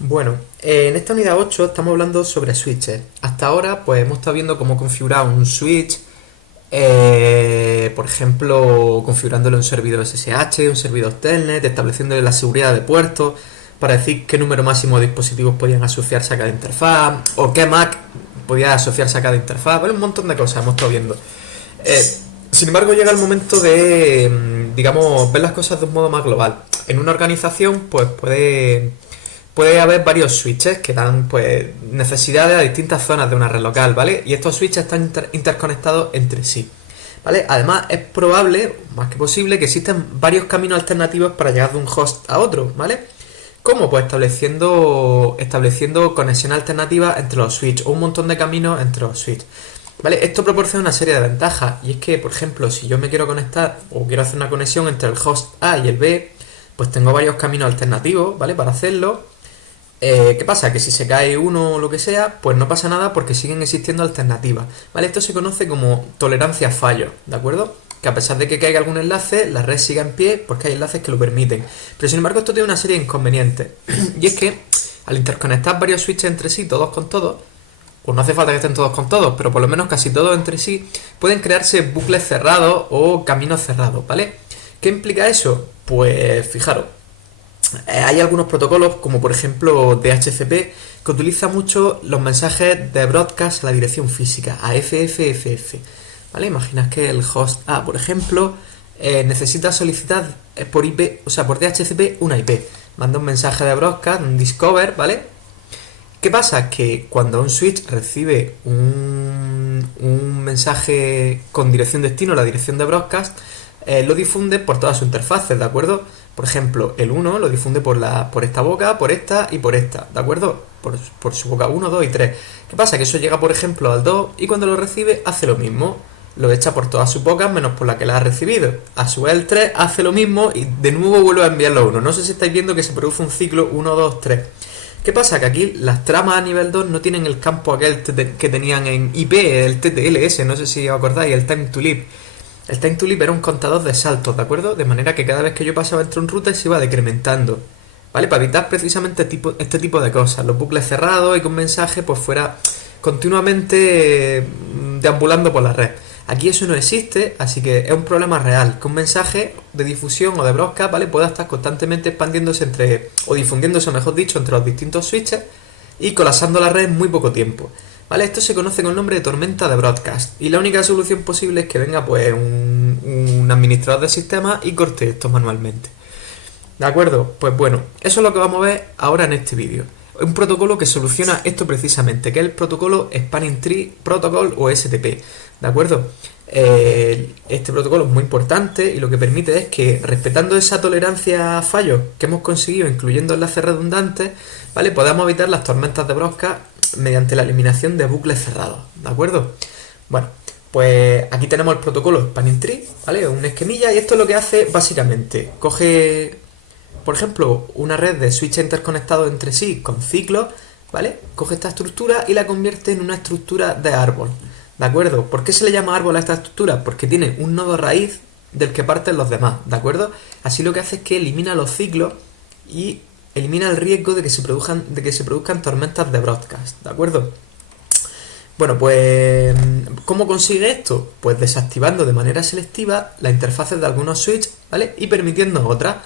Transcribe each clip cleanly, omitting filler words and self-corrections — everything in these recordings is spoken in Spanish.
Bueno, en esta unidad 8 estamos hablando sobre switches. Hasta ahora pues hemos estado viendo cómo configurar un switch, por ejemplo, configurándolo en un servidor SSH, un servidor Telnet, estableciéndole la seguridad de puertos, para decir qué número máximo de dispositivos podían asociarse a cada interfaz, o qué MAC podía asociarse a cada interfaz, ¿vale? Un montón de cosas hemos estado viendo. Sin embargo, llega el momento de, digamos, ver las cosas de un modo más global. En una organización, pues puede haber varios switches que dan pues necesidades a distintas zonas de una red local, ¿vale? Y estos switches están interconectados entre sí, ¿vale? Además, es probable, más que posible, que existan varios caminos alternativos para llegar de un host a otro, ¿vale? ¿Cómo? Pues estableciendo conexiones alternativas entre los switches o un montón de caminos entre los switches. ¿Vale? Esto proporciona una serie de ventajas y es que, por ejemplo, si yo me quiero conectar o quiero hacer una conexión entre el host A y el B, pues tengo varios caminos alternativos, ¿vale? Para hacerlo. ¿Qué pasa? Que si se cae uno o lo que sea, pues no pasa nada porque siguen existiendo alternativas, ¿vale? Esto se conoce como tolerancia a fallos, ¿de acuerdo? Que a pesar de que caiga algún enlace, la red siga en pie porque hay enlaces que lo permiten. Pero sin embargo esto tiene una serie de inconvenientes. Y es que al interconectar varios switches entre sí, todos con todos, pues no hace falta que estén todos con todos, pero por lo menos casi todos entre sí, pueden crearse bucles cerrados o caminos cerrados, ¿vale? ¿Qué implica eso? Pues fijaros, hay algunos protocolos, como por ejemplo DHCP, que utiliza mucho los mensajes de broadcast a la dirección física, a FFFF. ¿Vale? Imaginas que el host A, por ejemplo, necesita solicitar por IP, o sea, por DHCP una IP. Manda un mensaje de broadcast, un discover, ¿vale? ¿Qué pasa? Que cuando un switch recibe un mensaje con dirección destino, la dirección de broadcast, lo difunde por todas sus interfaces, ¿de acuerdo? Por ejemplo, el 1 lo difunde por esta boca, por esta y por esta, ¿de acuerdo? Por su boca 1, 2 y 3. ¿Qué pasa? Que eso llega, por ejemplo, al 2 y cuando lo recibe hace lo mismo. Lo echa por todas sus bocas menos por la que la ha recibido. A su vez el 3 hace lo mismo y de nuevo vuelve a enviarlo a 1. No sé si estáis viendo que se produce un ciclo 1, 2, 3. ¿Qué pasa? Que aquí las tramas a nivel 2 no tienen el campo aquel que tenían en IP, el TTLS, no sé si os acordáis, el Time to Leap. El Time to Leap era un contador de saltos, ¿de acuerdo? De manera que cada vez que yo pasaba entre un router se iba decrementando, ¿vale? Para evitar precisamente este tipo de cosas, los bucles cerrados y con mensaje pues fuera continuamente deambulando por la red. Aquí eso no existe, así que es un problema real, que un mensaje de difusión o de broadcast, ¿vale? Pueda estar constantemente expandiéndose o difundiéndose, mejor dicho, entre los distintos switches y colapsando la red en muy poco tiempo. ¿Vale? Esto se conoce con el nombre de tormenta de broadcast y la única solución posible es que venga pues un administrador de sistemas y corte esto manualmente. ¿De acuerdo? Pues bueno, eso es lo que vamos a ver ahora en este vídeo. Un protocolo que soluciona esto precisamente, que es el protocolo Spanning Tree Protocol o STP. ¿De acuerdo? Este protocolo es muy importante y lo que permite es que, respetando esa tolerancia a fallos que hemos conseguido, incluyendo enlaces redundantes, ¿vale? Podamos evitar las tormentas de broadcast mediante la eliminación de bucles cerrados. ¿De acuerdo? Bueno, pues aquí tenemos el protocolo Spanning Tree, ¿vale? Un esquemilla y esto es lo que hace básicamente. Coge, por ejemplo, una red de switches interconectados entre sí con ciclos, ¿vale? Coge esta estructura y la convierte en una estructura de árbol. ¿De acuerdo? ¿Por qué se le llama árbol a esta estructura? Porque tiene un nodo raíz del que parten los demás, ¿de acuerdo? Así lo que hace es que elimina los ciclos y elimina el riesgo de que se produzcan tormentas de broadcast, ¿de acuerdo? Bueno, pues ¿cómo consigue esto? Pues desactivando de manera selectiva las interfaces de algunos switches, ¿vale? Y permitiendo otras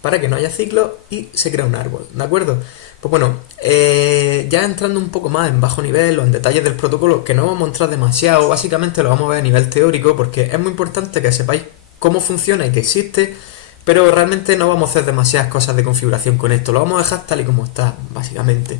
para que no haya ciclos y se crea un árbol, ¿de acuerdo? Pues bueno, ya entrando un poco más en bajo nivel o en detalles del protocolo, que no vamos a entrar demasiado, básicamente lo vamos a ver a nivel teórico porque es muy importante que sepáis cómo funciona y que existe, pero realmente no vamos a hacer demasiadas cosas de configuración con esto, lo vamos a dejar tal y como está, básicamente.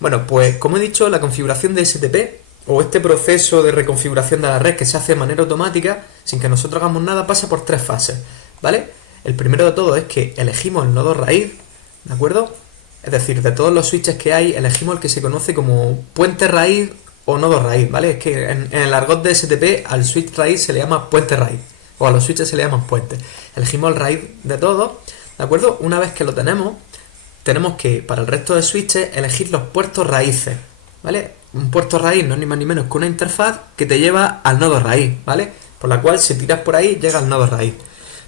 Bueno, pues como he dicho, la configuración de STP o este proceso de reconfiguración de la red que se hace de manera automática, sin que nosotros hagamos nada, pasa por tres fases, ¿vale? El primero de todo es que elegimos el nodo raíz, ¿de acuerdo? Es decir, de todos los switches que hay, elegimos el que se conoce como puente raíz o nodo raíz, ¿vale? Es que en el argot de STP al switch raíz se le llama puente raíz, o a los switches se le llaman puentes. Elegimos el raíz de todos, ¿de acuerdo? Una vez que lo tenemos que, para el resto de switches, elegir los puertos raíces, ¿vale? Un puerto raíz no es ni más ni menos que una interfaz que te lleva al nodo raíz, ¿vale? Por la cual, si tiras por ahí, llega al nodo raíz.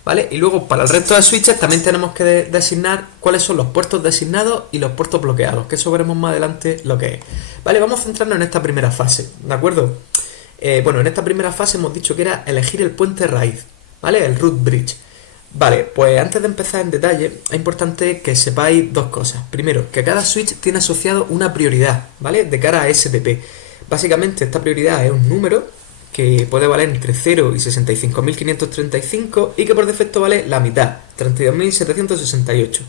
¿vale? Y luego para el resto de switches también tenemos que designar cuáles son los puertos designados y los puertos bloqueados, que eso veremos más adelante lo que es. Vale, vamos a centrarnos en esta primera fase, ¿de acuerdo? Bueno, en esta primera fase hemos dicho que era elegir el puente raíz, ¿vale? El root bridge. Vale, pues antes de empezar en detalle, es importante que sepáis dos cosas. Primero, que cada switch tiene asociado una prioridad, ¿vale? De cara a STP. Básicamente esta prioridad es un número que puede valer entre 0 y 65.535 y que por defecto vale la mitad, 32.768,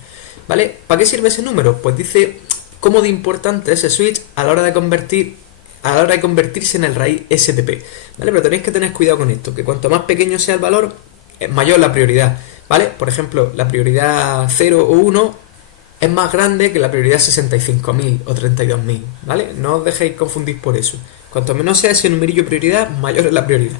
¿vale? ¿Para qué sirve ese número? Pues dice cómo de importante es ese switch a la hora de convertirse en el raíz STP, ¿vale? Pero tenéis que tener cuidado con esto, que cuanto más pequeño sea el valor, mayor la prioridad, ¿vale? Por ejemplo, la prioridad 0 o 1 es más grande que la prioridad 65.000 o 32.000, ¿vale? No os dejéis confundir por eso. Cuanto menos sea ese numerillo de prioridad, mayor es la prioridad.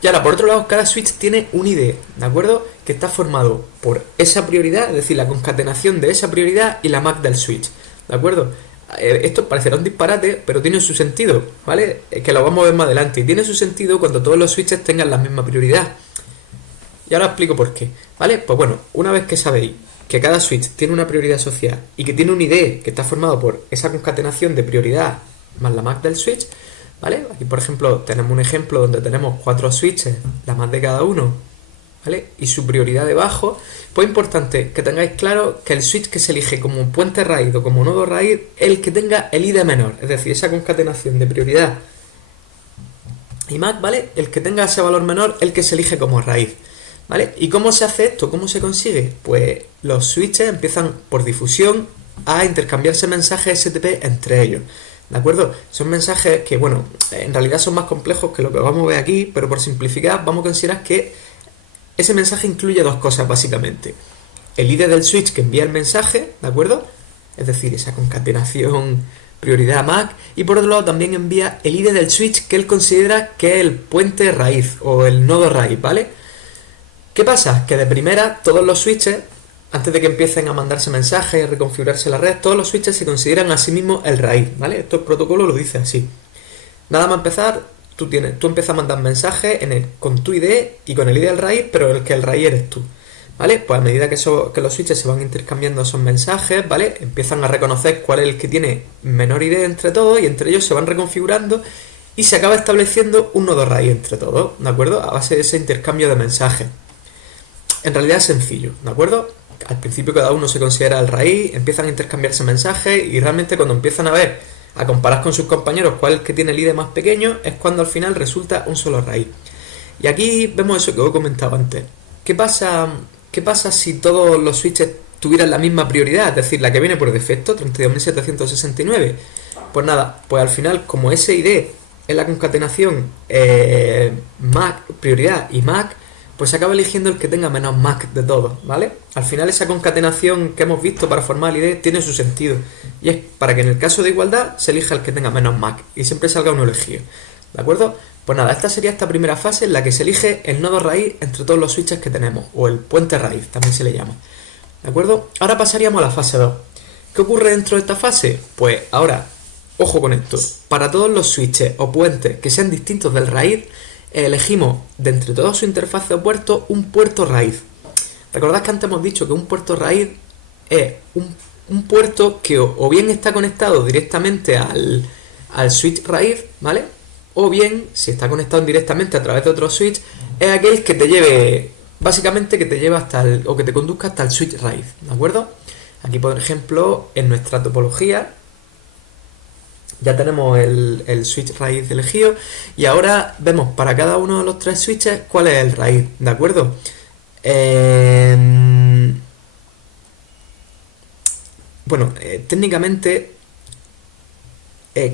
Y ahora, por otro lado, cada switch tiene un ID, ¿de acuerdo? Que está formado por esa prioridad, es decir, la concatenación de esa prioridad y la MAC del switch, ¿de acuerdo? Esto parecerá un disparate, pero tiene su sentido, ¿vale? Que lo vamos a ver más adelante. Y tiene su sentido cuando todos los switches tengan la misma prioridad. Y ahora os explico por qué, ¿vale? Pues bueno, una vez que sabéis que cada switch tiene una prioridad asociada y que tiene un ID que está formado por esa concatenación de prioridad más la MAC del switch, ¿vale? Aquí, por ejemplo, tenemos un ejemplo donde tenemos 4 switches, la MAC de cada uno, ¿vale? Y su prioridad debajo. Pues es importante que tengáis claro que el switch que se elige como puente raíz o como nodo raíz es el que tenga el ID menor, es decir, esa concatenación de prioridad y MAC, ¿vale? El que tenga ese valor menor, el que se elige como raíz, ¿vale? ¿Y cómo se hace esto? ¿Cómo se consigue? Pues los switches empiezan por difusión a intercambiarse mensajes STP entre ellos, ¿de acuerdo? Son mensajes que, bueno, en realidad son más complejos que lo que vamos a ver aquí, pero por simplificar vamos a considerar que ese mensaje incluye dos cosas básicamente. El ID del switch que envía el mensaje, ¿de acuerdo? Es decir, esa concatenación prioridad MAC, y por otro lado también envía el ID del switch que él considera que es el puente raíz o el nodo raíz, ¿vale? ¿Qué pasa? Que de primera todos los switches, antes de que empiecen a mandarse mensajes y a reconfigurarse la red, todos los switches se consideran a sí mismos el raíz, ¿vale? Esto el protocolo lo dice así. Nada más empezar, tú empiezas a mandar mensajes con tu ID y con el ID del raíz, pero el que el raíz eres tú, ¿vale? Pues a medida que los switches se van intercambiando esos mensajes, ¿vale? Empiezan a reconocer cuál es el que tiene menor ID entre todos y entre ellos se van reconfigurando y se acaba estableciendo un nodo raíz entre todos, ¿de acuerdo? A base de ese intercambio de mensajes. En realidad es sencillo, ¿de acuerdo? Al principio cada uno se considera el raíz, empiezan a intercambiarse mensajes y realmente cuando empiezan a comparar con sus compañeros cuál es el que tiene el ID más pequeño, es cuando al final resulta un solo raíz. Y aquí vemos eso que os he comentado antes. ¿Qué pasa si todos los switches tuvieran la misma prioridad? Es decir, la que viene por defecto, 32.769. Pues nada, pues al final como ese ID es la concatenación MAC, prioridad y MAC, pues se acaba eligiendo el que tenga menos MAC de todos, ¿vale? Al final esa concatenación que hemos visto para formar el ID tiene su sentido. Y es para que en el caso de igualdad se elija el que tenga menos MAC y siempre salga uno elegido, ¿de acuerdo? Pues nada, esta sería esta primera fase en la que se elige el nodo raíz entre todos los switches que tenemos, o el puente raíz, también se le llama, ¿de acuerdo? Ahora pasaríamos a la fase 2. ¿Qué ocurre dentro de esta fase? Pues ahora, ojo con esto, para todos los switches o puentes que sean distintos del raíz, elegimos de entre toda su interfaz de puertos un puerto raíz. Recordad que antes hemos dicho que un puerto raíz es un puerto que o bien está conectado directamente al switch raíz, ¿vale? O bien, si está conectado directamente a través de otro switch, es aquel que te lleve, básicamente que te lleva o que te conduzca hasta el switch raíz, ¿de acuerdo? Aquí, por ejemplo, en nuestra topología ya tenemos el switch raíz elegido y ahora vemos para cada uno de los tres switches cuál es el raíz, ¿de acuerdo? Bueno, técnicamente,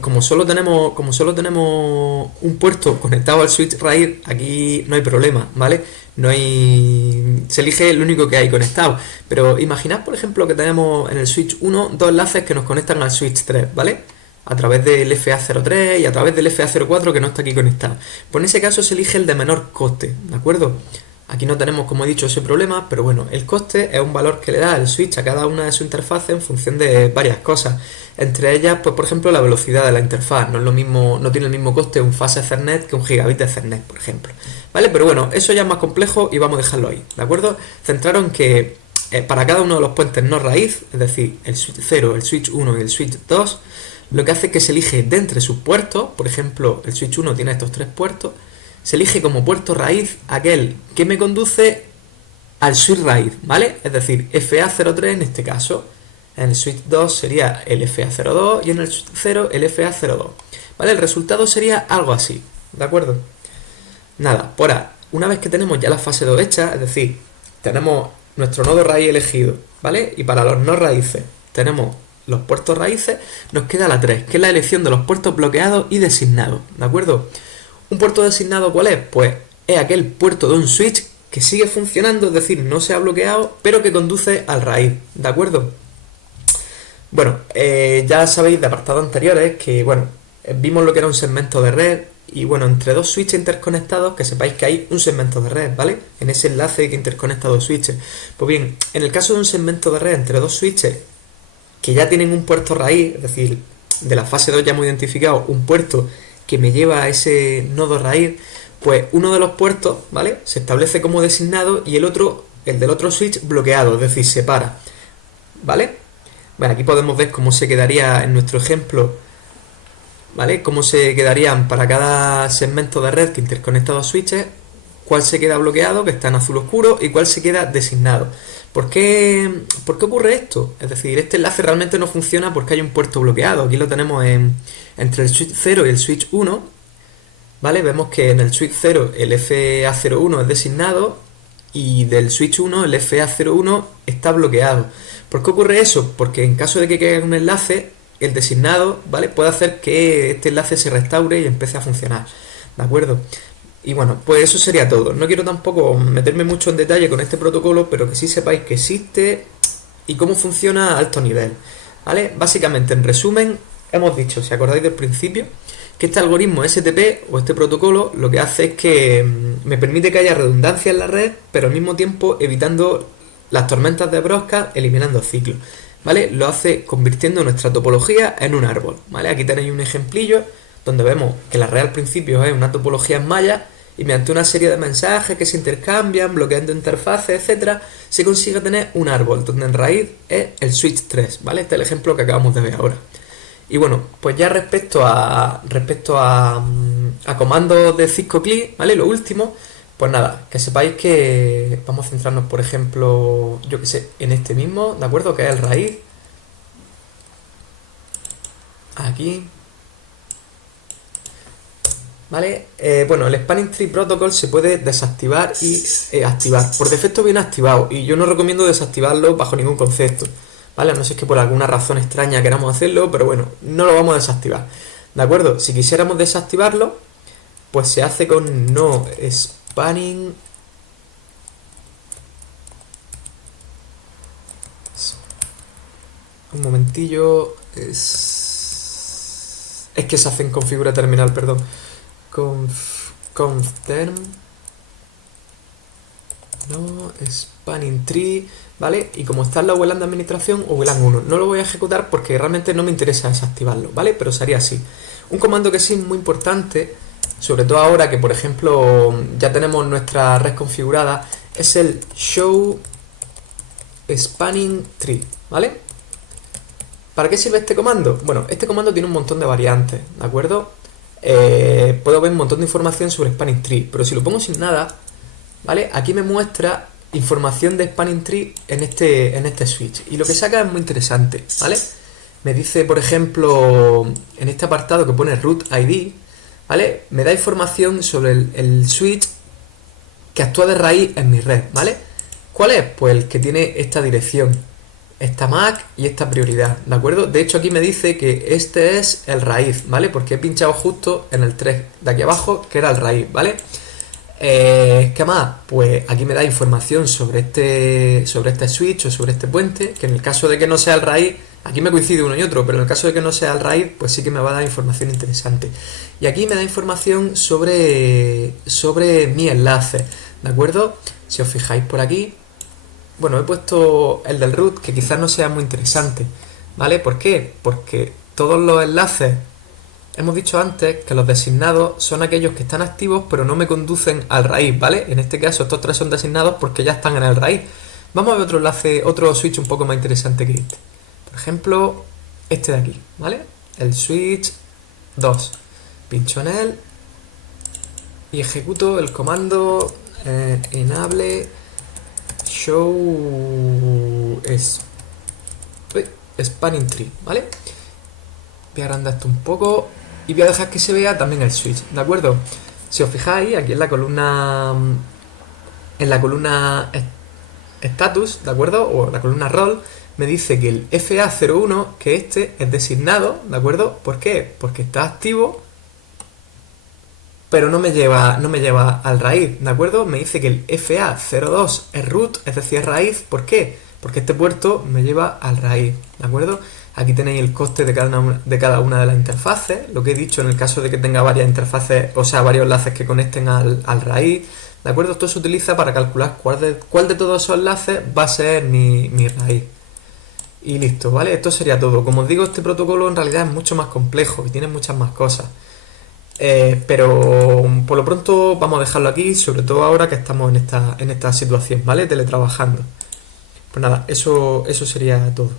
como solo tenemos un puerto conectado al switch raíz, aquí no hay problema, ¿vale? Se elige el único que hay conectado. Pero imaginad, por ejemplo, que tenemos en el switch 1 dos enlaces que nos conectan al switch 3, ¿vale? A través del FA03 y a través del FA04 que no está aquí conectado. Pues en ese caso se elige el de menor coste, ¿de acuerdo? Aquí no tenemos, como he dicho, ese problema, pero bueno, el coste es un valor que le da el switch a cada una de sus interfaces en función de varias cosas. Entre ellas, pues por ejemplo, la velocidad de la interfaz. No es lo mismo, no tiene el mismo coste un fast Ethernet que un gigabit de Ethernet, por ejemplo. ¿Vale? Pero bueno, eso ya es más complejo y vamos a dejarlo ahí, ¿de acuerdo? Centraros en que para cada uno de los puentes no raíz, es decir, el switch 0, el switch 1 y el switch 2, lo que hace es que se elige de entre sus puertos. Por ejemplo, el switch 1 tiene estos 3 puertos. Se elige como puerto raíz aquel que me conduce al switch raíz, ¿vale? Es decir, FA03 en este caso. En el switch 2 sería el FA02 y en el switch 0 el FA02. ¿Vale? El resultado sería algo así, ¿de acuerdo? Nada, por ahora, una vez que tenemos ya la fase 2 hecha, es decir, tenemos nuestro nodo raíz elegido, ¿vale? Y para los no raíces tenemos los puertos raíces, nos queda la 3, que es la elección de los puertos bloqueados y designados, ¿de acuerdo? ¿Un puerto designado cuál es? Pues es aquel puerto de un switch que sigue funcionando, es decir, no se ha bloqueado, pero que conduce al raíz, ¿de acuerdo? Bueno, ya sabéis de apartados anteriores que, bueno, vimos lo que era un segmento de red y, bueno, entre dos switches interconectados, que sepáis que hay un segmento de red, ¿vale? En ese enlace que interconecta dos switches. Pues bien, en el caso de un segmento de red entre dos switches que ya tienen un puerto raíz, es decir, de la fase 2 ya hemos identificado un puerto que me lleva a ese nodo raíz, pues uno de los puertos, ¿vale? Se establece como designado y el otro, el del otro switch, bloqueado, es decir, se para, ¿vale? Bueno, aquí podemos ver cómo se quedaría en nuestro ejemplo, ¿vale? Cómo se quedarían para cada segmento de red que interconecta dos switches, cuál se queda bloqueado, que está en azul oscuro, y cuál se queda designado. ¿Por qué ocurre esto? Es decir, este enlace realmente no funciona porque hay un puerto bloqueado. Aquí lo tenemos entre el switch 0 y el switch 1, ¿vale? Vemos que en el switch 0 el FA01 es designado y del switch 1 el FA01 está bloqueado. ¿Por qué ocurre eso? Porque en caso de que caiga un enlace, el designado, ¿vale?, puede hacer que este enlace se restaure y empiece a funcionar, ¿de acuerdo? Y bueno, pues eso sería todo. No quiero tampoco meterme mucho en detalle con este protocolo, pero que sí sepáis que existe y cómo funciona a alto nivel, ¿vale? Básicamente, en resumen, hemos dicho, si acordáis del principio, que este algoritmo STP o este protocolo lo que hace es que me permite que haya redundancia en la red, pero al mismo tiempo evitando las tormentas de broadcast, eliminando ciclos, ¿vale? Lo hace convirtiendo nuestra topología en un árbol, ¿vale? Aquí tenéis un ejemplillo donde vemos que la red al principio es una topología en malla y mediante una serie de mensajes que se intercambian, bloqueando interfaces, etcétera, se consigue tener un árbol donde en raíz es el switch 3, ¿vale? Este es el ejemplo que acabamos de ver ahora. Y bueno, pues ya respecto a comandos de Cisco CLI, ¿vale? Lo último, pues nada, que sepáis que vamos a centrarnos, por ejemplo, yo que sé, en este mismo, ¿de acuerdo? Que es el raíz. Aquí. ¿Vale? Bueno, el Spanning Tree Protocol se puede desactivar y activar. Por defecto viene activado y yo no recomiendo desactivarlo bajo ningún concepto, ¿vale? No sé si es que por alguna razón extraña queramos hacerlo, pero bueno, no lo vamos a desactivar, ¿de acuerdo? Si quisiéramos desactivarlo, pues se hace con no spanning. Un momentillo. Es que se hace en configura terminal, perdón. Conf-term no spanning tree, ¿vale? Y como está en la VLAN de administración o VLAN 1, no lo voy a ejecutar porque realmente no me interesa desactivarlo, ¿vale? Pero sería así. Un comando que sí es muy importante, sobre todo ahora que, por ejemplo, ya tenemos nuestra red configurada, es el show spanning tree, ¿vale? ¿Para qué sirve este comando? Bueno, este comando tiene un montón de variantes, ¿de acuerdo? Puedo ver un montón de información sobre Spanning Tree, pero si lo pongo sin nada, ¿vale? Aquí me muestra información de Spanning Tree en este switch. Y lo que saca es muy interesante, ¿vale? Me dice, por ejemplo, en este apartado que pone root ID, ¿vale? Me da información sobre el switch que actúa de raíz en mi red, ¿vale? ¿Cuál es? Pues el que tiene esta dirección, esta MAC y esta prioridad, ¿de acuerdo? De hecho aquí me dice que este es el raíz, ¿vale? Porque he pinchado justo en el 3 de aquí abajo, que era el raíz, ¿vale? ¿Qué más? Pues aquí me da información sobre este switch o sobre este puente, que en el caso de que no sea el raíz, aquí me coincide uno y otro, pero en el caso de que no sea el raíz, pues sí que me va a dar información interesante. Y aquí me da información sobre mi enlace, ¿de acuerdo? Si os fijáis por aquí, bueno, he puesto el del root, que quizás no sea muy interesante, ¿vale? ¿Por qué? Porque todos los enlaces, hemos dicho antes que los designados son aquellos que están activos pero no me conducen al raíz, ¿vale? En este caso estos tres son designados porque ya están en el raíz. Vamos a ver otro enlace, otro switch un poco más interesante que este. Por ejemplo, este de aquí, ¿vale? El switch 2. Pincho en él y ejecuto el comando enable show spanning tree, ¿vale? Voy a agrandar esto un poco y voy a dejar que se vea también el switch, ¿de acuerdo? Si os fijáis, aquí en la columna status, ¿de acuerdo? O la columna role, me dice que el FA01, que este es designado, ¿de acuerdo? ¿Por qué? Porque está activo, pero no me lleva al raíz, ¿de acuerdo? Me dice que el FA02 es root, es decir, es raíz. ¿Por qué? Porque este puerto me lleva al raíz, ¿de acuerdo? Aquí tenéis el coste de cada una de las interfaces, lo que he dicho en el caso de que tenga varias interfaces, o sea, varios enlaces que conecten al raíz, ¿de acuerdo? Esto se utiliza para calcular cuál de todos esos enlaces va a ser mi raíz. Y listo, ¿vale? Esto sería todo. Como os digo, este protocolo en realidad es mucho más complejo y tiene muchas más cosas. Pero por lo pronto vamos a dejarlo aquí, sobre todo ahora que estamos en esta situación, ¿vale? Teletrabajando. Pues nada, eso sería todo.